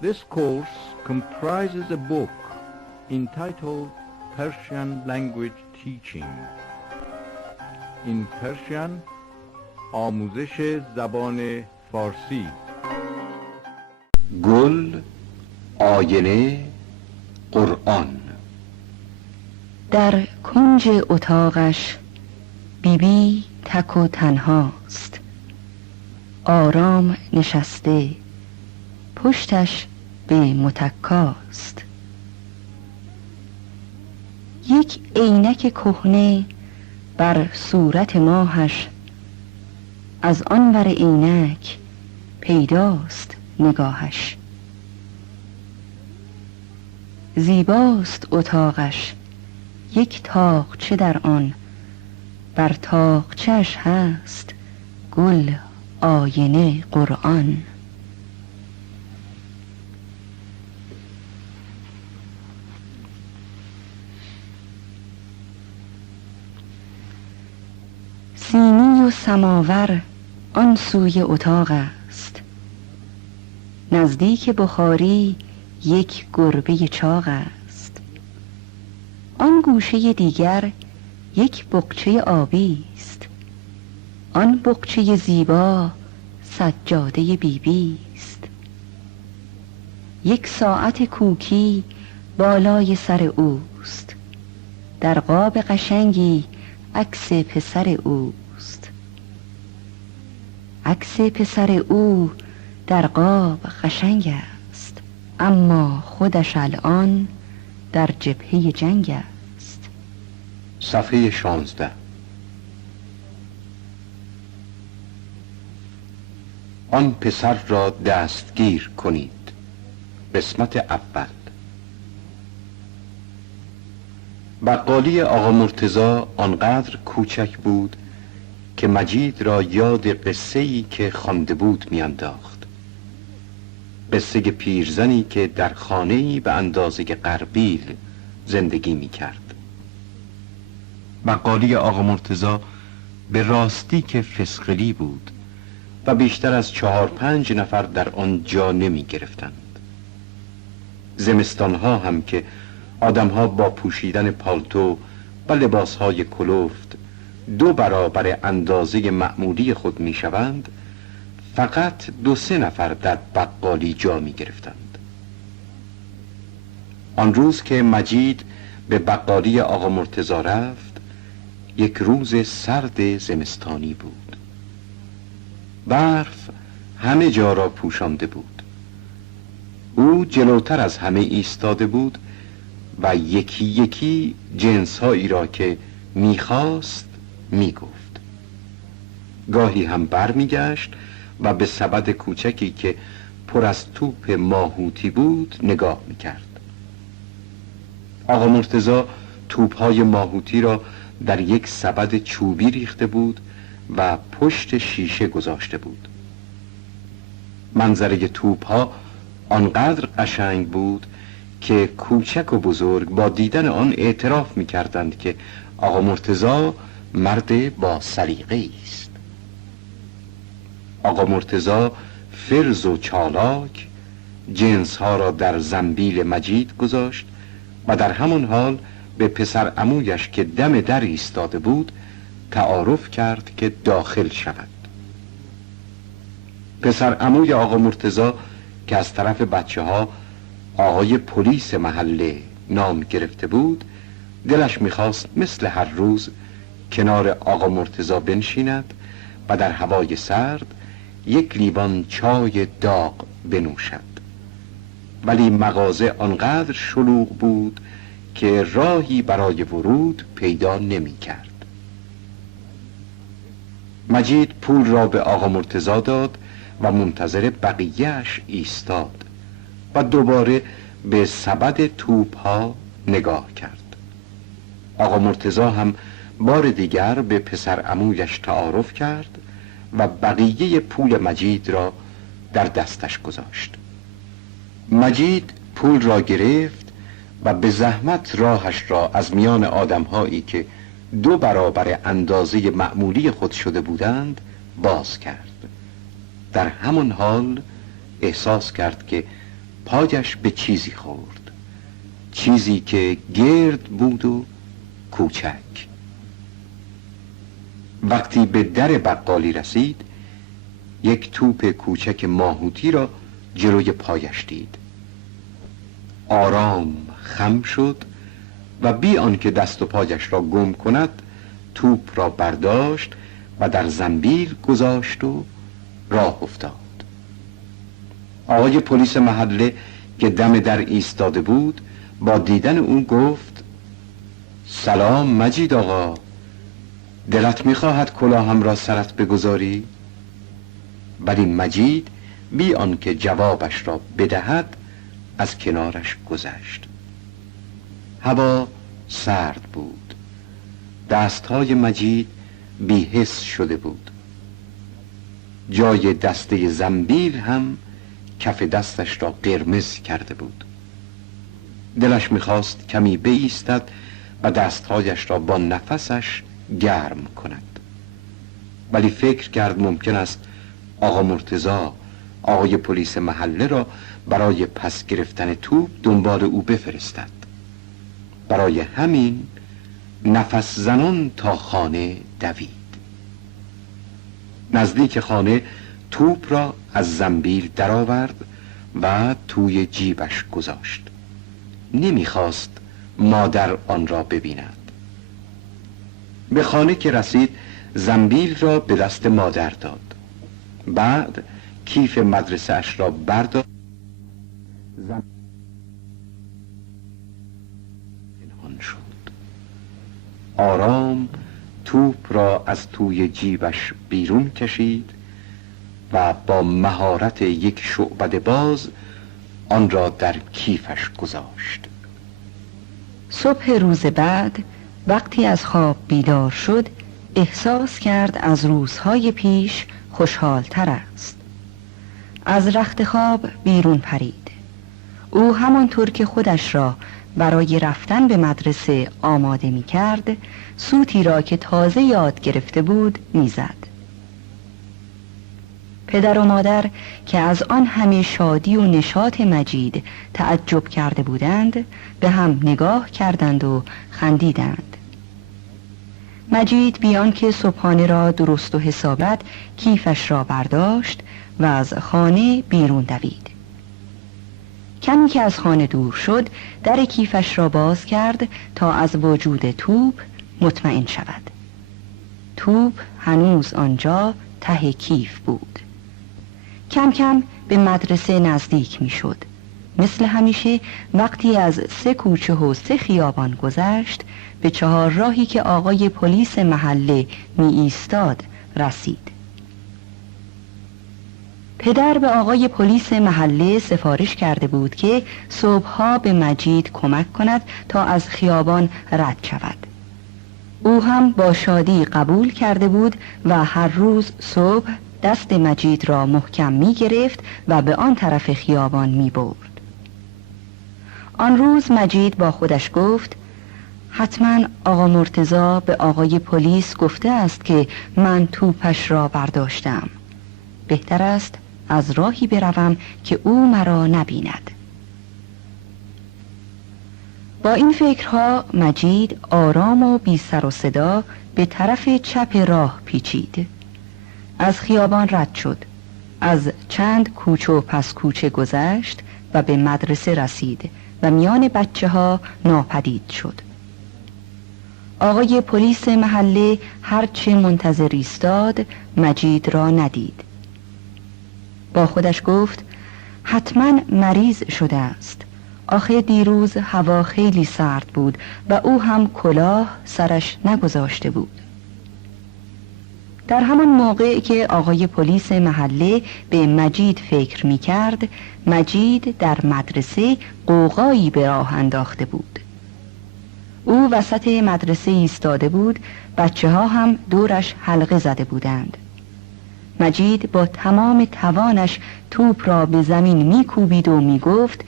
This course comprises a book entitled Persian Language Teaching. In Persian آموزش زبان فارسی. گل، آینه، قرآن. در کنج اتاقش بیبی تک و تنهاست، آرام نشسته، پشتش به متکاست. یک عینک کهنه بر صورت ماهش، از آن ور عینک پیداست نگاهش. زیباست اتاقش، یک تاقچه در آن، بر تاقچه‌اش هست گل، آینه، قرآن. سینی و سماور آن سوی اتاق است، نزدیک بخاری یک گربه چاق است. آن گوشه دیگر یک بقچه آبی است، آن بقچه زیبا سجاده بیبی است. یک ساعت کوکی بالای سر اوست، در قاب قشنگی عکس پسر اوست. عکس پسر او در قاب قشنگ است، اما خودش الان در جبهه جنگ است. صفحه 16. آن پسر را دستگیر کنید. قسمت اول. بقالی آقا مرتضی آنقدر کوچک بود که مجید را یاد قصه‌ای که خوانده بود میانداخت. قصه پیرزنی که در خانه‌ای به اندازه غربیل زندگی میکرد. بقالی آقا مرتضی به راستی که فسقلی بود و بیشتر از 4-5 نفر در آن جا نمی گرفتند. زمستانها هم که آدمها با پوشیدن پالتو و لباسهای کلفت 2 برابر اندازه معمولی خود می شوند، فقط 2-3 نفر در بقالی جا می گرفتند. آن روز که مجید به بقالی آقا مرتضی رفت، یک روز سرد زمستانی بود. برف همه جا را پوشانده بود. او جلوتر از همه ایستاده بود و یکی یکی جنس‌هایی را که می‌خواست می‌گفت. گاهی هم برمیگشت و به سبد کوچکی که پر از توپ ماهوتی بود نگاه می‌کرد. آقا مرتضی توپ‌های ماهوتی را در یک سبد چوبی ریخته بود و پشت شیشه گذاشته بود. منظره توپ‌ها آنقدر قشنگ بود که کوچک و بزرگ با دیدن آن اعتراف می‌کردند که آقا مرتضی مرد با سلیقه است. آقا مرتضی فرز و چالاک جنس‌ها را در زنبیل مجید گذاشت و در همان حال به پسر عمویش که دم در ایستاده بود تعارف کرد که داخل شود. پسر عموی آقا مرتضی که از طرف بچه‌ها آقای پلیس محله نام گرفته بود، دلش می‌خواست مثل هر روز کنار آقا مرتضی بنشیند و در هوای سرد یک لیوان چای داغ بنوشد. ولی مغازه آنقدر شلوغ بود که راهی برای ورود پیدا نمی‌کرد. مجید پول را به آقا مرتضی داد و منتظر بقیه‌اش ایستاد و دوباره به سبد توپ‌ها نگاه کرد. آقا مرتضی هم بار دیگر به پسر عمویش تعارف کرد و بقیه پول مجید را در دستش گذاشت. مجید پول را گرفت و به زحمت راهش را از میان آدم‌هایی که 2 برابر اندازه معمولی خود شده بودند باز کرد. در همان حال احساس کرد که پایش به چیزی خورد، چیزی که گرد بود و کوچک. وقتی به در بقالی رسید، یک توپ کوچک ماهوتی را جلوی پایش دید. آرام خم شد و بی آنکه دست و پایش را گم کند توپ را برداشت و در زنبیل گذاشت و راه افتاد. آقای پلیس محله که دم در ایستاده بود با دیدن او گفت: سلام مجید آقا، دلت میخواهد کلاهم را سرت بگذاری؟ ولی مجید بی آنکه جوابش را بدهد از کنارش گذشت. هوا سرد بود، دستهای مجید بی‌حس شده بود. جای دسته زنبیل هم کف دستش را قرمز کرده بود. دلش میخواست کمی بایستد و دستهایش را با نفسش گرم کند، ولی فکر کرد ممکن است آقا مرتضی آقای پلیس محله را برای پس گرفتن توپ دنبال او بفرستد. برای همین نفس زنان تا خانه دوید. نزدیک خانه توپ را از زنبیل درآورد و توی جیبش گذاشت. نمیخواست مادر آن را ببیند. به خانه که رسید زنبیل را به دست مادر داد. بعد کیف مدرسه اش را برداشت. پنهان شد. آرام توپ را از توی جیبش بیرون کشید و با مهارت یک شعبده باز آن را در کیفش گذاشت. صبح روز بعد وقتی از خواب بیدار شد احساس کرد از روزهای پیش خوشحال‌تر است. از رخت خواب بیرون پرید. او همانطور که خودش را برای رفتن به مدرسه آماده می کرد سوتی را که تازه یاد گرفته بود می زد. پدر و مادر که از آن همه شادی و نشاط مجید تعجب کرده بودند به هم نگاه کردند و خندیدند. مجید بیان که صبحانه را درست و حسابت کیفش را برداشت و از خانه بیرون دوید. کمی که از خانه دور شد در کیفش را باز کرد تا از وجود توپ مطمئن شود. توپ هنوز آنجا ته کیف بود. کم کم به مدرسه نزدیک می شد. مثل همیشه وقتی از 3 کوچه و 3 خیابان گذشت به 4 راهی که آقای پلیس محله می ایستاد رسید. پدر به آقای پلیس محله سفارش کرده بود که صبحها به مجید کمک کند تا از خیابان رد شود. او هم با شادی قبول کرده بود و هر روز صبح دست مجید را محکم می گرفت و به آن طرف خیابان می برد. آن روز مجید با خودش گفت: حتما آقا مرتضی به آقای پلیس گفته است که من توپش را برداشتم. بهتر است از راهی بروم که او مرا نبیند. با این فکرها مجید آرام و بی سر و صدا به طرف چپ راه پیچید. از خیابان رد شد. از چند کوچه و پس کوچه گذشت و به مدرسه رسید و میان بچه ها ناپدید شد. آقای پلیس محله هرچه منتظر ایستاد مجید را ندید. با خودش گفت: حتما مریض شده است. آخه دیروز هوا خیلی سرد بود و او هم کلاه سرش نگذاشته بود. در همان موقع که آقای پلیس محله به مجید فکر می کرد مجید در مدرسه غوغایی به راه انداخته بود. او وسط مدرسه ایستاده بود، بچه ها هم دورش حلقه زده بودند. مجید با تمام توانش توپ را به زمین میکوبید و میگفت: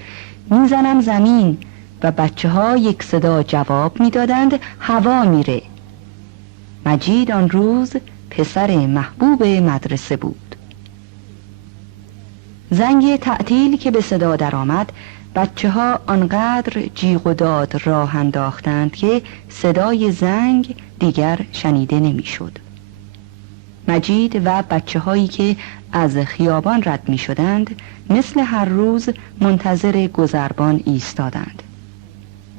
میزنم زمین، و بچه ها یک صدا جواب میدادند: هوا میره. مجید آن روز پسر محبوب مدرسه بود. زنگ تعطیل که به صدا درآمد، بچه ها آنقدر جیغ و داد راه انداختند که صدای زنگ دیگر شنیده نمیشد. مجید و بچه هایی که از خیابان رد می شدند مثل هر روز منتظر گذربان ایستادند.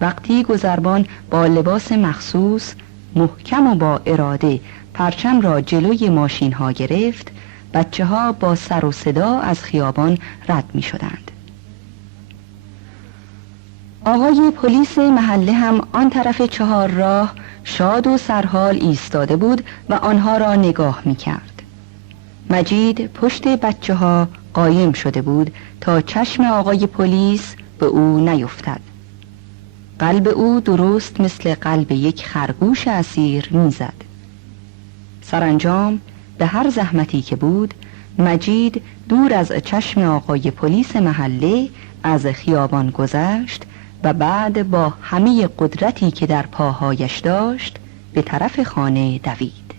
وقتی گذربان با لباس مخصوص محکم و با اراده پرچم را جلوی ماشین ها گرفت، بچه ها با سر و صدا از خیابان رد می شدند. آقای پلیس محله هم آن طرف چهارراه شاد و سرحال ایستاده بود و آنها را نگاه می کرد. مجید پشت بچه ها قایم شده بود تا چشم آقای پلیس به او نیفتد. قلب او درست مثل قلب یک خرگوش اسیر میزد. سرانجام به هر زحمتی که بود، مجید دور از چشم آقای پلیس محله از خیابان گذشت و بعد با همه قدرتی که در پاهایش داشت به طرف خانه دوید.